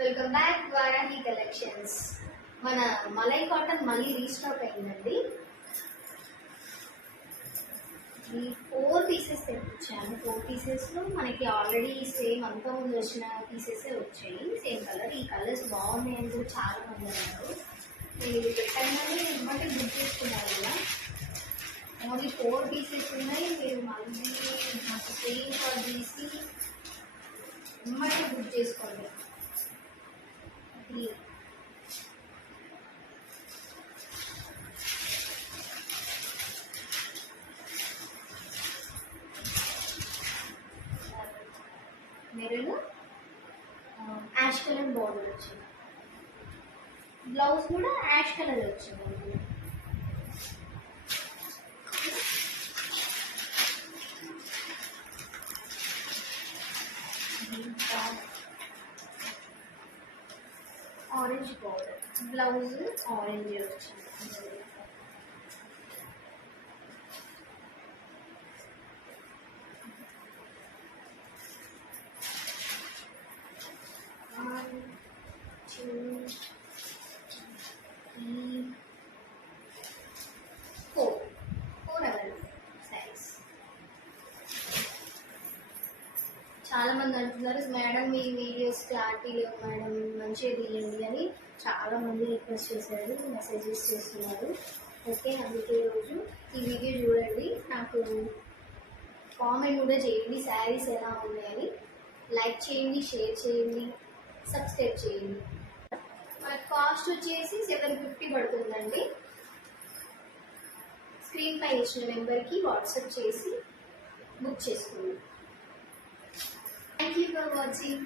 Welcome back Varahi collections. మన malai cotton మళ్ళీ restock అయిందండి. ఈ 4 పీసెస్ తెప్పించాను. 4 పీసెస్లో మనకి ఆల్రెడీ సేమ్ అంతా ముందు వచ్చిన పీసెసే వచ్చాయి. Same colour. ఈ కలర్స్ బాగున్నాయి అని కూడా చాలా మంది అన్నారు. నేను ఇది పెట్టగానే ఇవ్వమంటే బుక్ చేసుకున్నారు కదా. ఓన్లీ 4 పీసెస్ ఉన్నాయి. మీరు మళ్ళీ నాకు స్క్రీన్ షాట్ తీసి ఇవ్వమంటే బుక్ చేసుకోండి. మెరూన్ యాష్ కలర్ బార్డర్ వచ్చింది. బ్లౌజ్ కూడా యాష్ కలర్ వచ్చింది. ఆరెంజ్ బార్డర్, బ్లౌజ్ ఆరెంజ్ వచ్చింది. చాలా మంది అంటున్నారు మేడం మీ వీడియోస్ క్లారిటీ లేవు మేడం, మంచిగా తీయండి అని చాలా మంది రిక్వెస్ట్ చేశారు, మెసేజెస్ చేస్తున్నారు. ఓకే, అందుకే రోజు ఈ వీడియో చూడండి, నాకు కామెంట్ కూడా చేయండి శారీస్ ఎలా ఉన్నాయని. లైక్ చేయండి, షేర్ చేయండి, సబ్స్క్రైబ్ చేయండి. మనకు కాస్ట్ వచ్చేసి 750 పడుతుందండి. స్క్రీన్ పై ఇచ్చిన నెంబర్కి వాట్సాప్ చేసి బుక్ చేసుకోండి. Thank you for watching.